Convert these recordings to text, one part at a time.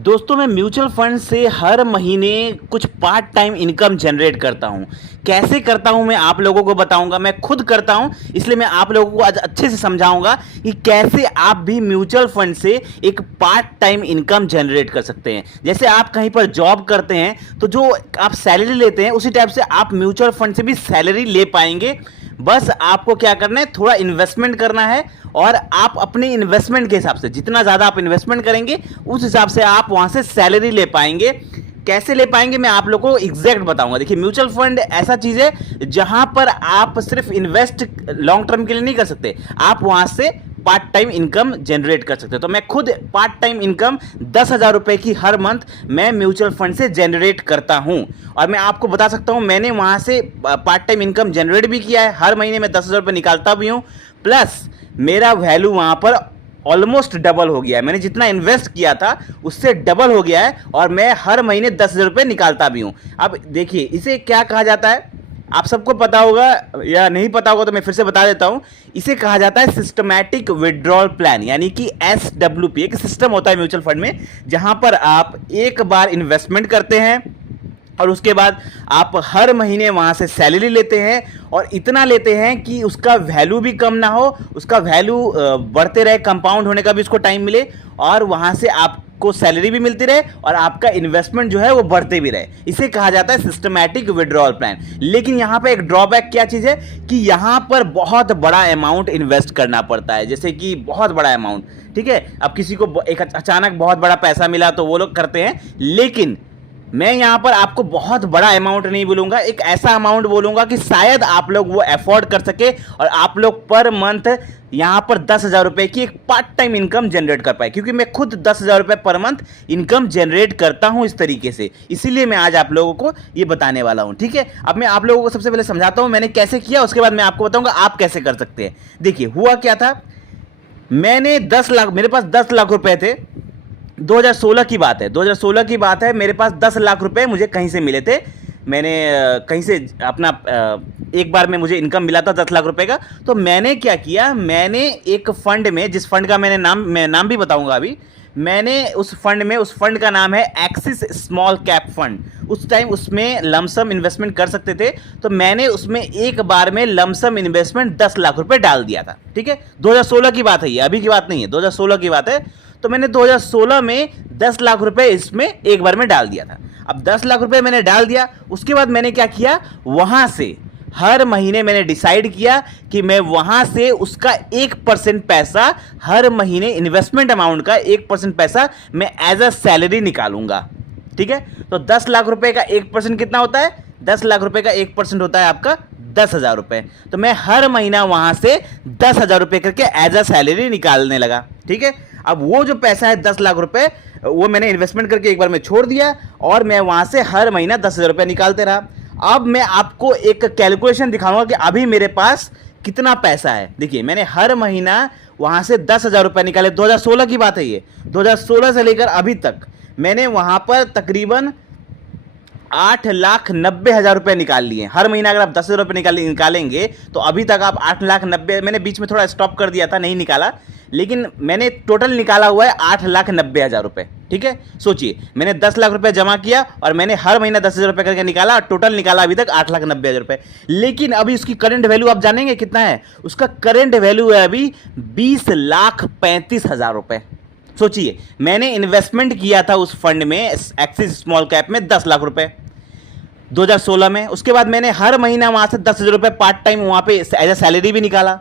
दोस्तों मैं mutual fund से हर महीने कुछ पार्ट टाइम इनकम जनरेट करता हूं। कैसे करता हूं मैं आप लोगों को बताऊंगा। मैं खुद करता हूं, इसलिए मैं आप लोगों को आज अच्छे से समझाऊंगा कि कैसे आप भी म्यूचुअल फंड से एक पार्ट टाइम इनकम जनरेट कर सकते हैं। जैसे आप कहीं पर जॉब करते हैं तो जो आप सैलरी लेते हैं उसी टाइप से आप म्यूचुअल फंड से भी सैलरी ले पाएंगे। बस आपको क्या करना है, थोड़ा इन्वेस्टमेंट करना है और आप अपने इन्वेस्टमेंट के हिसाब से जितना ज़्यादा आप इन्वेस्टमेंट करेंगे उस हिसाब से आप वहाँ से सैलरी ले पाएंगे। कैसे ले पाएंगे मैं आप लोगों को एग्जैक्ट बताऊंगा। देखिए, म्यूचुअल फंड ऐसा चीज़ है जहां पर आप सिर्फ इन्वेस्ट लॉन्ग टर्म के लिए नहीं कर सकते, आप वहां से पार्ट टाइम इनकम जनरेट कर सकते हैं। तो मैं खुद पार्ट टाइम इनकम 10,000 रुपए की हर मंथ मैं म्यूचुअल फंड से जनरेट करता हूं और मैं आपको बता सकता हूं मैंने वहां से पार्ट टाइम इनकम जनरेट भी किया है। हर महीने में 10,000 रुपये निकालता भी हूं, प्लस मेरा वैल्यू वहां पर ऑलमोस्ट डबल हो गया है। मैंने जितना इन्वेस्ट किया था उससे डबल हो गया है और मैं हर महीने 10,000 रुपये निकालता भी हूं। अब देखिए, इसे क्या कहा जाता है, आप सबको पता होगा या नहीं पता होगा तो मैं फिर से बता देता हूं। इसे कहा जाता है सिस्टमैटिक विड्रॉल प्लान, यानी कि SWP। एक सिस्टम होता है म्यूचुअल फंड में जहां पर आप एक बार इन्वेस्टमेंट करते हैं और उसके बाद आप हर महीने वहां से सैलरी लेते हैं और इतना लेते हैं कि उसका वैल्यू भी कम ना हो, उसका वैल्यू बढ़ते रहे, कंपाउंड होने का भी उसको टाइम मिले और वहां से आपको सैलरी भी मिलती रहे और आपका इन्वेस्टमेंट जो है वो बढ़ते भी रहे। इसे कहा जाता है सिस्टमैटिक विड्रॉल प्लान। लेकिन यहां पर एक ड्रॉबैक क्या चीज है कि यहां पर बहुत बड़ा अमाउंट इन्वेस्ट करना पड़ता है, जैसे कि बहुत बड़ा अमाउंट। ठीक है, अब किसी को एक अचानक बहुत बड़ा पैसा मिला तो वो लोग करते हैं, लेकिन मैं यहां पर आपको बहुत बड़ा अमाउंट नहीं बोलूंगा, एक ऐसा अमाउंट बोलूंगा कि शायद आप लोग वो अफोर्ड कर सके और आप लोग पर मंथ यहां पर 10,000 रुपए की एक पार्ट टाइम इनकम जनरेट कर पाए। क्योंकि मैं खुद 10,000 रुपए पर मंथ इनकम जनरेट करता हूं इस तरीके से, इसीलिए मैं आज आप लोगों को ये बताने वाला हूं। ठीक है, अब मैं आप लोगों को सबसे पहले समझाता हूं मैंने कैसे किया, उसके बाद मैं आपको बताऊंगा आप कैसे कर सकते हैं। देखिए, हुआ क्या था, मैंने 10 लाख, मेरे पास 10 लाख रुपए थे। 2016 की बात है, 2016 की बात है। मेरे पास 10 लाख रुपए मुझे कहीं से मिले थे। मैंने कहीं से अपना एक बार में मुझे इनकम मिला था 10 लाख रुपए का। तो मैंने क्या किया, मैंने एक फंड में, जिस फंड का मैं नाम भी बताऊंगा अभी, मैंने उस फंड का नाम है एक्सिस स्मॉल कैप फंड। उस टाइम उसमें लमसम इन्वेस्टमेंट कर सकते थे, तो मैंने उसमें एक बार में लमसम इन्वेस्टमेंट 10 लाख रुपए डाल दिया था। ठीक है, 2016 की बात है, ये अभी की बात नहीं है, 2016 की बात है। तो मैंने 2016 में 10 लाख रुपए इसमें एक बार में डाल दिया था। अब 10 लाख रुपए मैंने डाल दिया, उसके बाद मैंने क्या किया, वहां से हर महीने मैंने डिसाइड किया कि मैं वहां से उसका 1% पैसा हर महीने, इन्वेस्टमेंट अमाउंट का 1% पैसा मैं एज अ सैलरी निकालूंगा। ठीक है, तो 10 लाख रुपए का 1% कितना होता है, 10 लाख रुपए का 1% होता है आपका 10,000 रुपए। तो मैं हर महीना वहां से 10,000 रुपए करके एज अ सैलरी निकालने लगा। ठीक है, अब वो जो पैसा है 10 लाख रुपए, वो मैंने इन्वेस्टमेंट करके एक बार में छोड़ दिया और मैं वहां से हर महीना 10,000 रुपए निकालते रहा। अब मैं आपको एक कैलकुलेशन दिखाऊंगा कि अभी मेरे पास कितना पैसा है। देखिए, मैंने हर महीना वहां से 10,000 रुपए निकाले। 2016 की बात है ये, 2016 से लेकर अभी तक मैंने वहां पर तकरीबन 8,90,000 रुपए निकाल लिए। हर महीना अगर आप 10,000 रुपए निकालेंगे तो अभी तक आप 8,90,000, मैंने बीच में थोड़ा स्टॉप कर दिया था, नहीं निकाला, लेकिन मैंने टोटल निकाला हुआ है 8,90,000 रुपए। ठीक है, सोचिए, मैंने 10 लाख रुपए जमा किया और मैंने हर महीना 10,000 रुपए करके निकाला और टोटल निकाला अभी तक 8,90,000 रुपए। लेकिन अभी उसकी करंट वैल्यू आप जानेंगे कितना है, उसका करंट वैल्यू है अभी 20,35,000 रुपए। सोचिए, मैंने इन्वेस्टमेंट किया था उस फंड में, एक्सिस स्मॉल कैप में, 10 लाख रुपए 2016 में। उसके बाद मैंने हर महीना वहां से 10,000 रुपए पार्ट टाइम वहां पे एज ए सैलरी भी निकाला,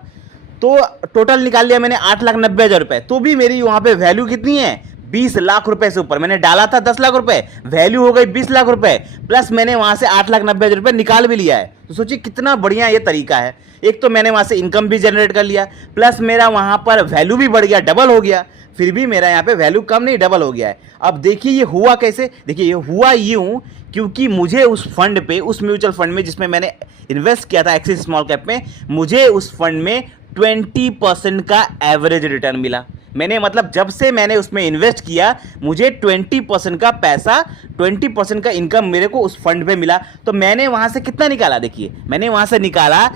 तो टोटल निकाल लिया मैंने 8,90,000 रुपए। तो भी मेरी वहां पे वैल्यू कितनी है, 20 लाख रुपए से ऊपर। मैंने डाला था 10 लाख रुपए, वैल्यू हो गई 20 लाख रुपए, प्लस मैंने वहां से 8,90,000 रुपए निकाल भी लिया है। तो सोचिए कितना बढ़िया ये तरीका है। एक तो मैंने वहां से इनकम भी जनरेट कर लिया, प्लस मेरा वहां पर वैल्यू भी बढ़ गया, डबल हो गया। फिर भी मेरा यहाँ पे वैल्यू कम नहीं, डबल हो गया है। अब देखिए ये हुआ कैसे, देखिए ये हुआ यूं क्योंकि मुझे उस फंड पे, उस म्यूचुअल फंड में जिसमें मैंने इन्वेस्ट किया था एक्सिस स्मॉल कैप में, मुझे उस फंड में 20% का एवरेज रिटर्न मिला। मैंने, मतलब जब से मैंने उसमें इन्वेस्ट किया मुझे 20% का पैसा, 20% का इनकम मेरे को उस फंड पे मिला। तो मैंने वहां से कितना निकाला, देखिए मैंने वहां से निकाला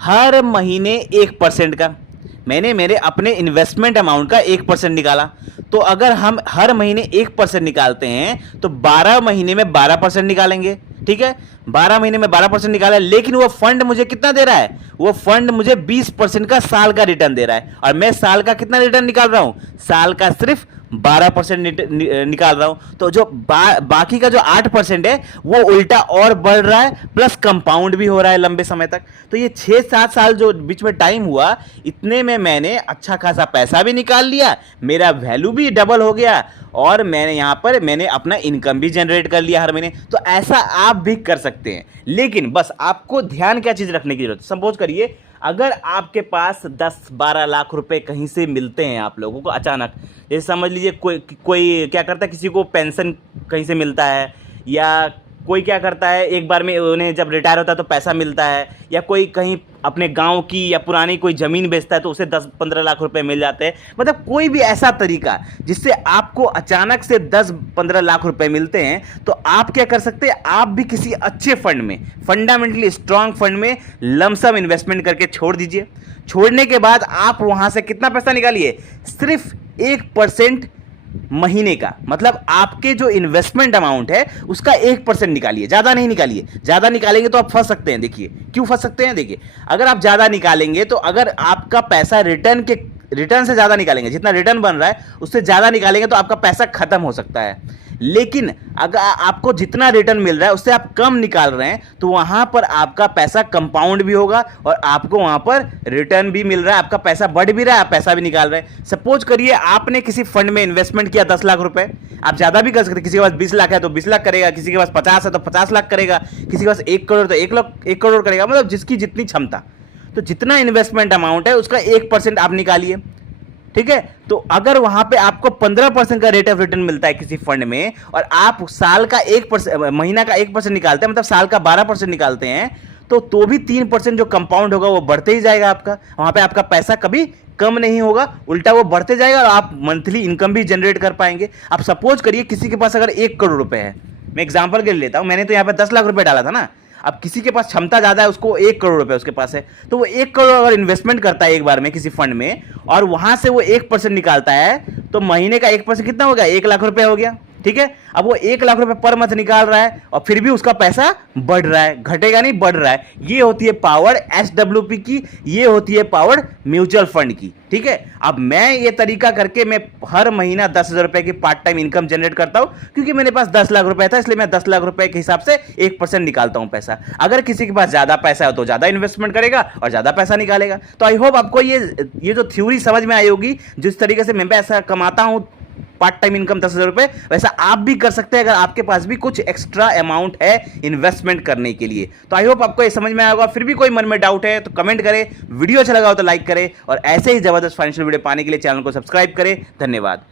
हर महीने 1% का। मैंने मेरे अपने इन्वेस्टमेंट अमाउंट का 1% निकाला। तो अगर हम हर महीने 1% निकालते हैं तो 12 महीने में 12% निकालेंगे, ठीक है। 12 महीने में 12% निकाला, लेकिन वो फंड मुझे कितना दे रहा है? वो फंड मुझे 20% का साल का रिटर्न दे रहा है, और मैं साल का कितना रिटर्न निकाल रहा हूं? साल का सिर्फ 12% निकाल रहा हूं। तो जो बाकी का जो 8% है वो उल्टा और बढ़ रहा है, प्लस कंपाउंड भी हो रहा है लंबे समय तक। तो ये 6-7 साल जो बीच में टाइम हुआ, इतने में मैंने अच्छा खासा पैसा भी निकाल लिया, मेरा वैल्यू भी डबल हो गया, और मैंने यहां पर मैंने अपना इनकम भी जनरेट कर लिया हर महीने। तो ऐसा आप भी कर सकते हैं, लेकिन बस आपको ध्यान क्या चीज रखने की जरूरत है। सपोज करिए अगर आपके पास 10-12 लाख रुपए कहीं से मिलते हैं आप लोगों को अचानक, जैसे समझ लीजिए कोई क्या करता है, किसी को पेंशन कहीं से मिलता है, या कोई क्या करता है एक बार में उन्हें जब रिटायर होता है तो पैसा मिलता है, या कोई कहीं अपने गांव की या पुरानी कोई ज़मीन बेचता है तो उसे 10-15 लाख रुपए मिल जाते हैं। मतलब कोई भी ऐसा तरीका जिससे आपको अचानक से 10-15 लाख रुपए मिलते हैं, तो आप क्या कर सकते हैं, आप भी किसी अच्छे फंड में, फंडामेंटली स्ट्रांग फंड में लमसम इन्वेस्टमेंट करके छोड़ दीजिए। छोड़ने के बाद आप वहां से कितना पैसा निकालिए? सिर्फ 1% महीने का, मतलब आपके जो इन्वेस्टमेंट अमाउंट है उसका 1% निकालिए, ज्यादा नहीं निकालिए। ज्यादा निकालेंगे तो आप फंस सकते हैं। देखिए क्यों फंस सकते हैं, देखिए अगर आप ज्यादा निकालेंगे तो अगर आपका पैसा रिटर्न से ज्यादा निकालेंगे, जितना रिटर्न बन रहा है उससे ज्यादा निकालेंगे तो आपका पैसा खत्म हो सकता है। लेकिन अगर आपको जितना रिटर्न मिल रहा है उससे आप कम निकाल रहे हैं तो वहां पर आपका पैसा कंपाउंड भी होगा और आपको वहां पर रिटर्न भी मिल रहा है, आपका पैसा बढ़ भी रहा है, आप पैसा भी निकाल रहे हैं। सपोज करिए आपने किसी फंड में इन्वेस्टमेंट किया 10 लाख रुपए, आप ज्यादा भी कर सकते हैं। किसी के पास 20 लाख है तो 20 लाख करेगा, किसी के पास 50 है तो 50 लाख करेगा, किसी के पास 1 करोड़ तो 1 करोड़ करेगा, मतलब जिसकी जितनी क्षमता। तो जितना इन्वेस्टमेंट अमाउंट है उसका 1% आप निकालिए, ठीक है। तो अगर वहां पे आपको 15% का रेट ऑफ रिटर्न मिलता है किसी फंड में, और आप साल का 1%, महीना का 1% निकालते हैं, मतलब साल का 12% निकालते हैं, तो भी 3% जो कंपाउंड होगा वो बढ़ते ही जाएगा आपका। वहां पे आपका पैसा कभी कम नहीं होगा, उल्टा वो बढ़ते जाएगा और आप मंथली इनकम भी जनरेट कर पाएंगे। आप सपोज करिए किसी के पास अगर 1 करोड़ रुपए है, मैं एग्जांपल के लिए लेता हूं, मैंने तो यहां पे 10 लाख रुपए डाला था ना। अब किसी के पास क्षमता ज्यादा है, उसको 1 करोड़ रुपए उसके पास है, तो वो 1 करोड़ अगर इन्वेस्टमेंट करता है एक बार में किसी फंड में, और वहां से वो 1% निकालता है, तो महीने का 1% कितना हो गया? 1 लाख रुपए हो गया, ठीक है। अब वो 1 लाख रुपए पर मंथ निकाल रहा है और फिर भी उसका पैसा बढ़ रहा है, घटेगा नहीं, बढ़ रहा है। ये होती है पावर SWP की, ये होती है पावर म्यूचुअल फंड की, ठीक है। अब मैं ये तरीका करके मैं हर महीना 10,000 रुपए की पार्ट टाइम इनकम जनरेट करता हूं, क्योंकि मेरे पास 10 लाख रुपए था, इसलिए मैं 10 लाख रुपए के हिसाब से 1% निकालता हूं पैसा। अगर किसी के पास ज्यादा पैसा है तो ज्यादा इन्वेस्टमेंट करेगा और ज्यादा पैसा निकालेगा। तो आई होप आपको ये जो थ्योरी समझ में आई होगी, जिस तरीके से मैं पैसा कमाता हूं पार्ट टाइम इनकम 10,000 रुपए, वैसा आप भी कर सकते हैं अगर आपके पास भी कुछ एक्स्ट्रा अमाउंट है इन्वेस्टमेंट करने के लिए। तो आई होप आपको ये समझ में आया होगा। फिर भी कोई मन में डाउट है तो कमेंट करें, वीडियो अच्छा लगा हो तो लाइक करें, और ऐसे ही जबरदस्त फाइनेंशियल वीडियो पाने के लिए चैनल को सब्सक्राइब करें। धन्यवाद।